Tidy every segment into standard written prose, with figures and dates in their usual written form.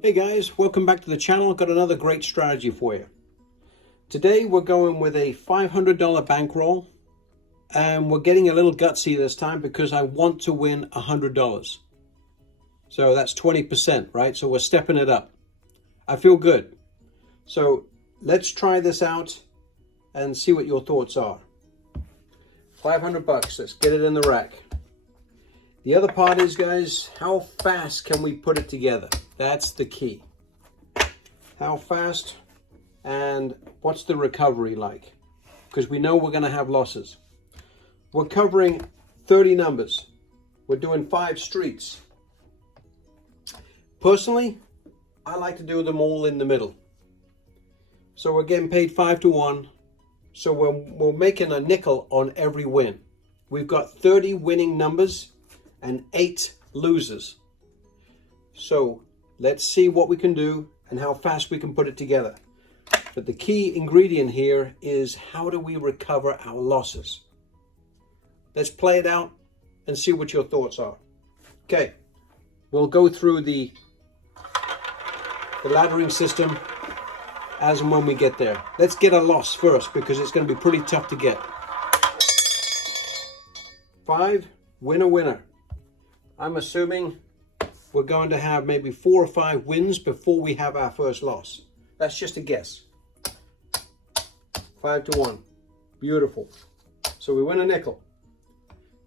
Hey guys, welcome back to the channel. I've got another great strategy for you. Today we're going with a $500 bankroll, and we're getting a little gutsy this time because I want to win $100. So that's 20%, right? So we're stepping it up. I feel good. So let's try this out and see what your thoughts are. 500 bucks, let's get it in the rack. The other part is, guys, how fast can we put it together? That's the key. How fast, and what's the recovery like? Because we know we're going to have losses. We're covering 30 numbers. We're doing 5 streets. Personally, I like to do them all in the middle. So we're getting paid 5 to 1. So we're making a nickel on every win. We've got 30 winning numbers and 8 losers. So let's see what we can do and how fast we can put it together. But the key ingredient here is, how do we recover our losses? Let's play it out and see what your thoughts are. Okay, we'll go through the laddering system as and when we get there. Let's get a loss first because it's going to be pretty tough to get. 5, winner, winner. I'm assuming we're going to have maybe 4 or 5 wins before we have our first loss. That's just a guess. 5 to 1. Beautiful. So we win a nickel.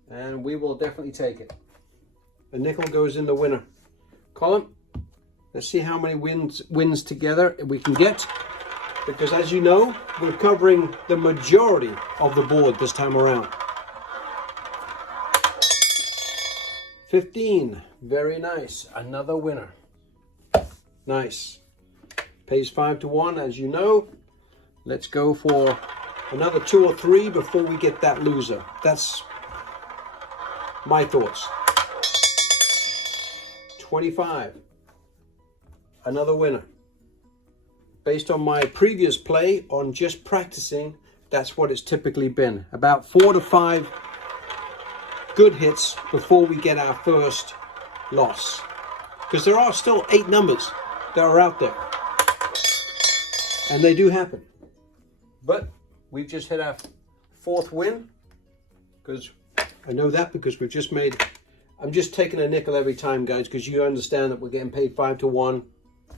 And we will definitely take it. A nickel goes in the winner column. Let's see how many wins together we can get. Because as you know, we're covering the majority of the board this time around. 15, very nice, another winner. Nice. Pays 5 to 1, as you know. Let's go for another 2 or 3 before we get that loser. That's my thoughts. 25, another winner. Based on my previous play on just practicing, that's what it's typically been. About 4 to 5 good hits before we get our first loss, because there are still 8 numbers that are out there, and they do happen. But we've just hit our 4th win, because I know that because we've just made, I'm just taking a nickel every time, guys, because you understand that we're getting paid 5 to 1,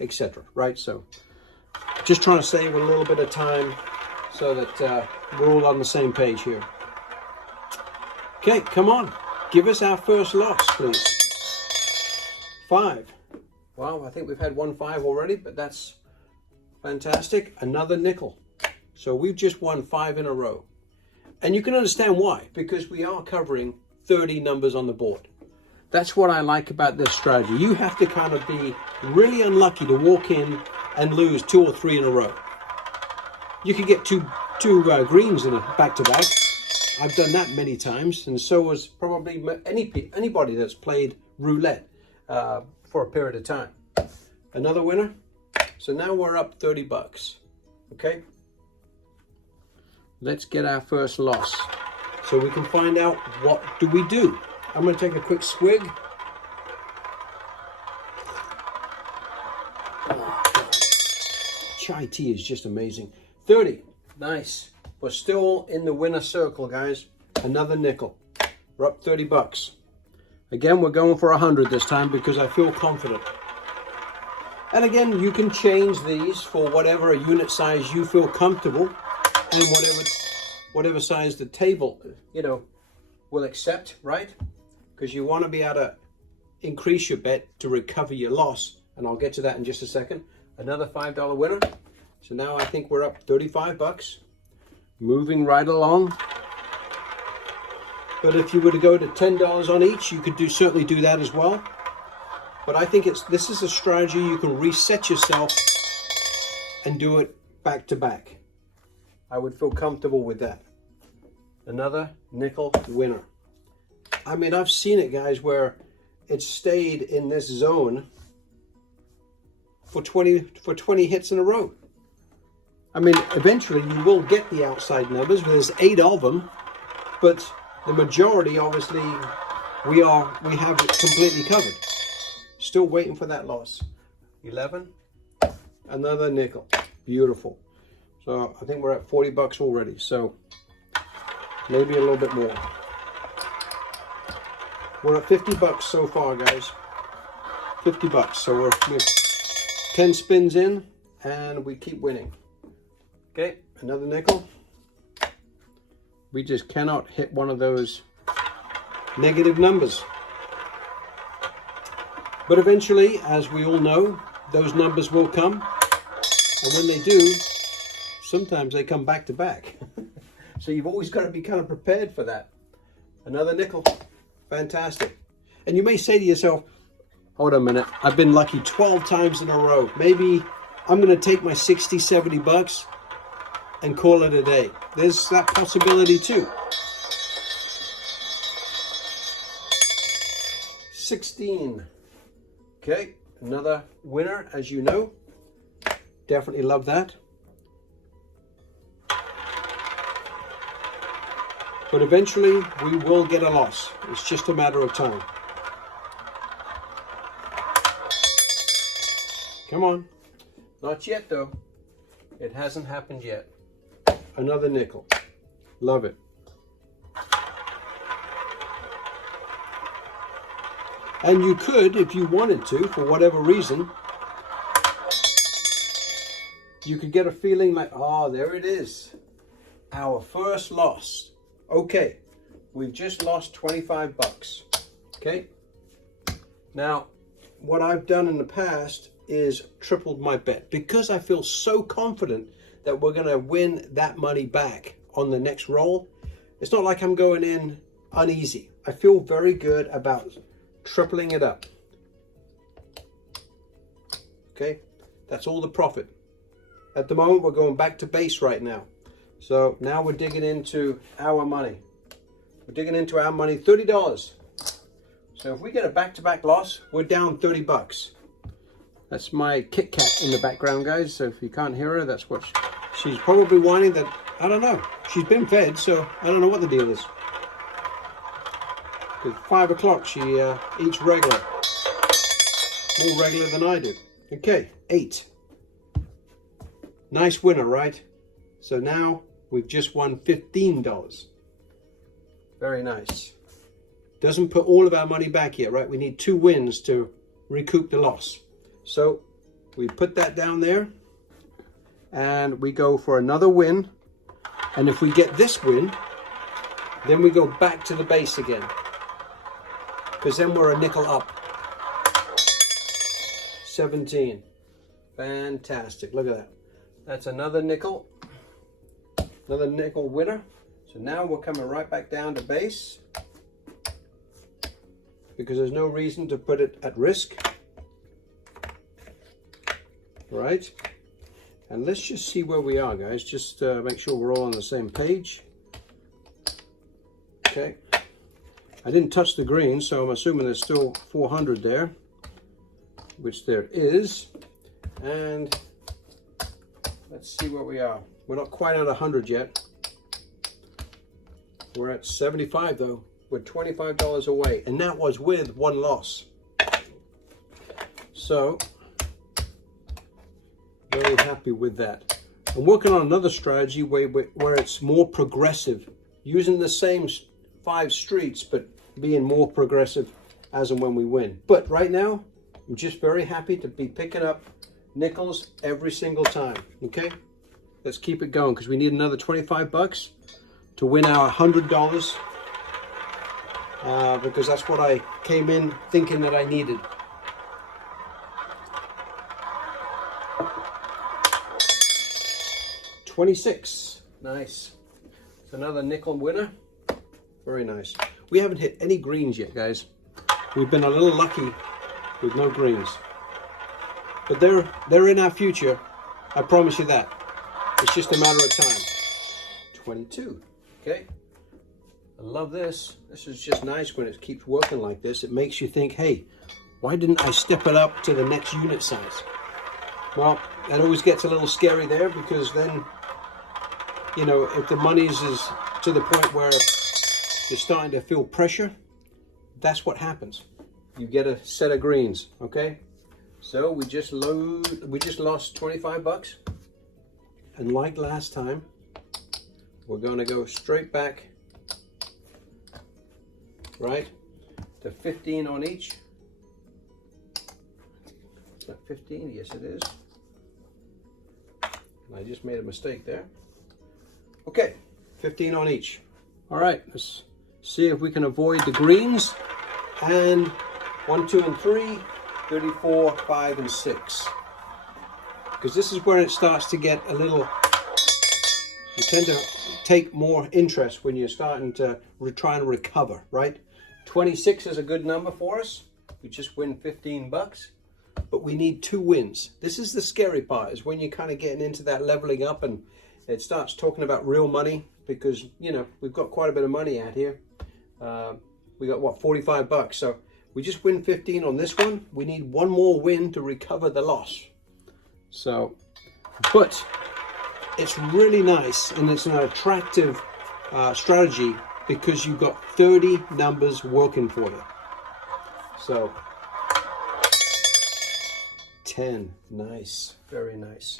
etc. Right? So just trying to save a little bit of time so that we're all on the same page here. Okay, come on. Give us our first loss, please. 5. Wow, I think we've had 1 5 already, but that's fantastic. Another nickel. So we've just won 5 in a row. And you can understand why, because we are covering 30 numbers on the board. That's what I like about this strategy. You have to kind of be really unlucky to walk in and lose 2 or 3 in a row. You could get two greens in a back-to-back. I've done that many times, and so has probably anybody that's played roulette for a period of time. Another winner. So now we're up 30 bucks. Okay. Let's get our first loss so we can find out what do we do. I'm going to take a quick swig. Oh, chai tea is just amazing. 30. Nice. We're still in the winner circle, guys. Another nickel. We're up 30 bucks. Again, we're going for 100 this time because I feel confident. And again, you can change these for whatever a unit size you feel comfortable, and whatever size the table, will accept, right? Because you want to be able to increase your bet to recover your loss. And I'll get to that in just a second. Another $5 winner. So now I think we're up 35 bucks. Moving right along. But if you were to go to $10 on each, you could certainly do that as well. But I think this is a strategy you can reset yourself and do it back to back. I would feel comfortable with that. Another nickel winner. I mean, I've seen it, guys, where it stayed in this zone for 20 hits in a row. I mean, eventually you will get the outside numbers. There's 8 of them, but the majority, obviously, we have it completely covered. Still waiting for that loss. 11. Another nickel. Beautiful. So I think we're at 40 bucks already. So maybe a little bit more. We're at 50 bucks so far, guys. 50 bucks. So we're 10 spins in and we keep winning. Okay, another nickel. We just cannot hit one of those negative numbers. But eventually, as we all know, those numbers will come. And when they do, sometimes they come back to back. So you've always got to be kind of prepared for that. Another nickel. Fantastic. And you may say to yourself, hold on a minute, I've been lucky 12 times in a row. Maybe I'm going to take my 60, 70 bucks and call it a day. There's that possibility too. 16. Okay, another winner, as you know. Definitely love that. But eventually we will get a loss. It's just a matter of time. Come on. Not yet though. It hasn't happened yet. Another nickel. Love it. And you could, if you wanted to, for whatever reason, you could get a feeling like, oh, there it is. Our first loss. Okay, we've just lost 25 bucks. Okay. Now, what I've done in the past is tripled my bet because I feel so confident that we're going to win that money back on the next roll. It's not like I'm going in uneasy. I feel very good about tripling it up. Okay, that's all the profit. At the moment, we're going back to base right now. So now we're digging into our money. We're digging into our money, $30. So if we get a back-to-back loss, we're down 30 bucks. That's my Kit Kat in the background, guys. So if you can't hear her, that's what she's probably whining that, I don't know. She's been fed, so I don't know what the deal is. Because 5 o'clock, she eats regular. More regular than I do. Okay, 8. Nice winner, right? So now we've just won $15. Very nice. Doesn't put all of our money back yet, right? We need 2 wins to recoup the loss. So we put that down there and we go for another win. And if we get this win, then we go back to the base again. Because then we're a nickel up. 17. Fantastic. Look at that. That's another nickel. Another nickel winner. So now we're coming right back down to base. Because there's no reason to put it at risk. Right? And let's just see where we are, guys. Just make sure we're all on the same page. Okay. I didn't touch the green, so I'm assuming there's still 400 there. Which there is. And let's see where we are. We're not quite at 100 yet. We're at 75 though. We're $25 away. And that was with 1 loss. So, very happy with that. I'm working on another strategy where it's more progressive. Using the same 5 streets, but being more progressive as and when we win. But right now, I'm just very happy to be picking up nickels every single time. Okay? Let's keep it going because we need another 25 bucks to win our $100 because that's what I came in thinking that I needed. $26. Nice. It's another nickel winner. Very nice. We haven't hit any greens yet, guys. We've been a little lucky with no greens. But they're in our future. I promise you that. It's just a matter of time. 22. Okay. I love this. This is just nice when it keeps working like this. It makes you think, hey, why didn't I step it up to the next unit size? Well, that always gets a little scary there because then, you know, if the money's is to the point where you're starting to feel pressure, that's what happens. You get a set of greens, okay? So we just lost 25 bucks. And like last time, we're going to go straight back, right, to 15 on each. Is that 15? Yes, it is. And I just made a mistake there. Okay, 15 on each. All right, let's see if we can avoid the greens. And 1, 2, and 3, 34, 5, and 6. Because this is where it starts to get a little, you tend to take more interest when you're starting to try and recover, right? 26 is a good number for us. We just win 15 bucks, but we need 2 wins. This is the scary part, is when you're kind of getting into that leveling up and it starts talking about real money, because, you know, we've got quite a bit of money out here. We got, what, 45 bucks. So we just win 15 on this one. We need 1 more win to recover the loss. So, but it's really nice, and it's an attractive strategy because you've got 30 numbers working for you. So 10, nice, very nice.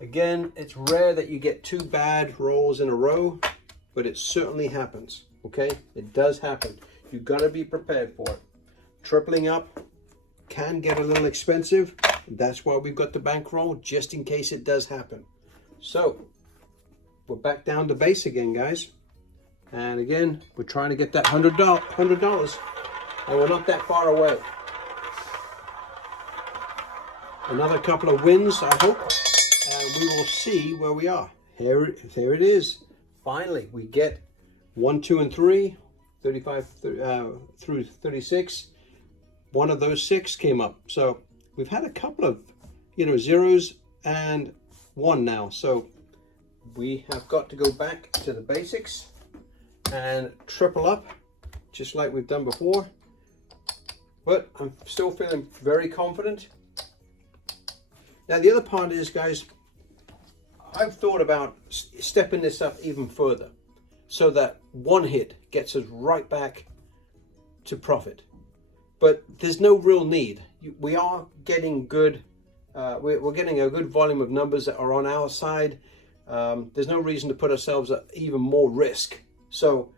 Again, it's rare that you get 2 bad rolls in a row, but it certainly happens, okay? It does happen. You've got to be prepared for it. Tripling up can get a little expensive. That's why we've got the bankroll, just in case it does happen. So we're back down to base again, guys. And again, we're trying to get that $100, and we're not that far away. Another couple of wins, I hope, and we will see where we are. There it is. Finally, we get 1, 2, and 3, 35 through 36. One of those 6 came up. So we've had a couple of, you know, 0s and 1 now. So we have got to go back to the basics and triple up, just like we've done before. But I'm still feeling very confident. Now the other part is, guys, I've thought about stepping this up even further so that 1 hit gets us right back to profit. But there's no real need. We are getting good, we're getting a good volume of numbers that are on our side. There's no reason to put ourselves at even more risk. So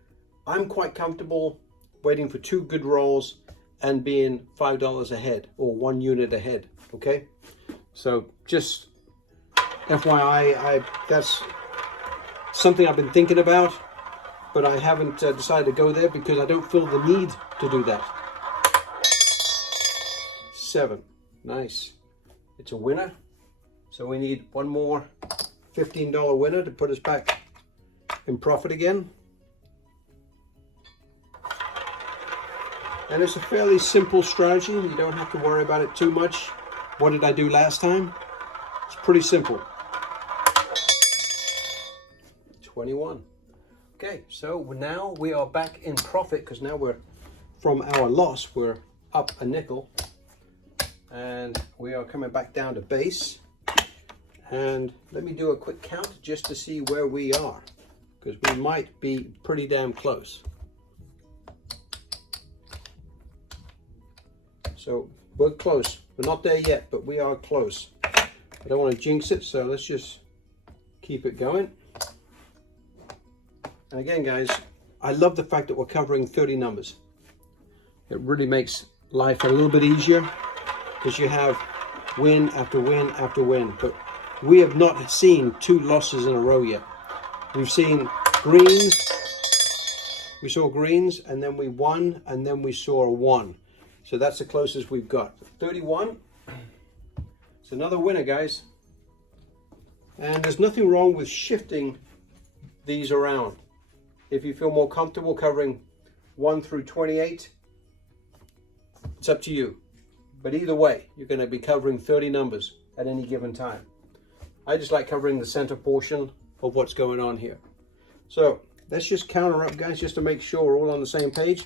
I'm quite comfortable waiting for 2 good rolls and being $5 ahead, or 1 unit ahead, okay? So just FYI, that's something I've been thinking about, but I haven't decided to go there because I don't feel the need to do that. 7, nice. It's a winner. So we need 1 more $15 winner to put us back in profit again. And it's a fairly simple strategy. You don't have to worry about it too much. What did I do last time? It's pretty simple. 21. Okay, so now we are back in profit, because now we're, from our loss, we're up a nickel. And we are coming back down to base. And let me do a quick count just to see where we are, because we might be pretty damn close. So we're close. We're not there yet, but we are close. I don't want to jinx it, so let's just keep it going. And again, guys, I love the fact that we're covering 30 numbers. It really makes life a little bit easier, because you have win after win after win. But we have not seen 2 losses in a row yet. We've seen greens. We saw greens, and then we won, and then we saw a 1. So that's the closest we've got. 31. It's another winner, guys. And there's nothing wrong with shifting these around. If you feel more comfortable covering 1 through 28, it's up to you. But either way, you're going to be covering 30 numbers at any given time. I just like covering the center portion of what's going on here. So let's just counter up, guys, just to make sure we're all on the same page.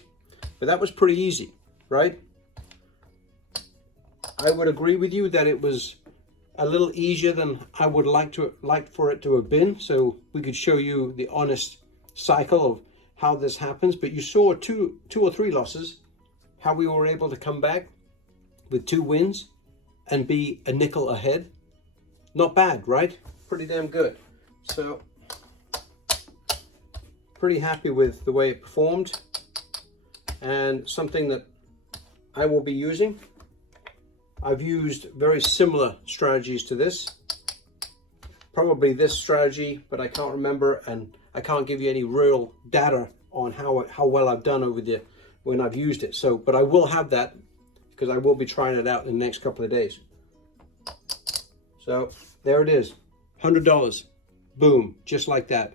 But that was pretty easy, right? I would agree with you that it was a little easier than I would like for it to have been, so we could show you the honest cycle of how this happens. But you saw two or three losses, how we were able to come back with 2 wins. and be a nickel ahead. Not bad, right? Pretty damn good. So, pretty happy with the way it performed, and something that I will be using. I've used very similar strategies to this. Probably this strategy, but I can't remember, and I can't give you any real data on how well I've done over the when I've used it. So, but I will have that because I will be trying it out in the next couple of days. So there it is, $100. Boom, just like that.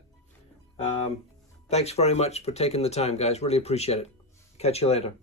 Thanks very much for taking the time, guys. Really appreciate it. Catch you later.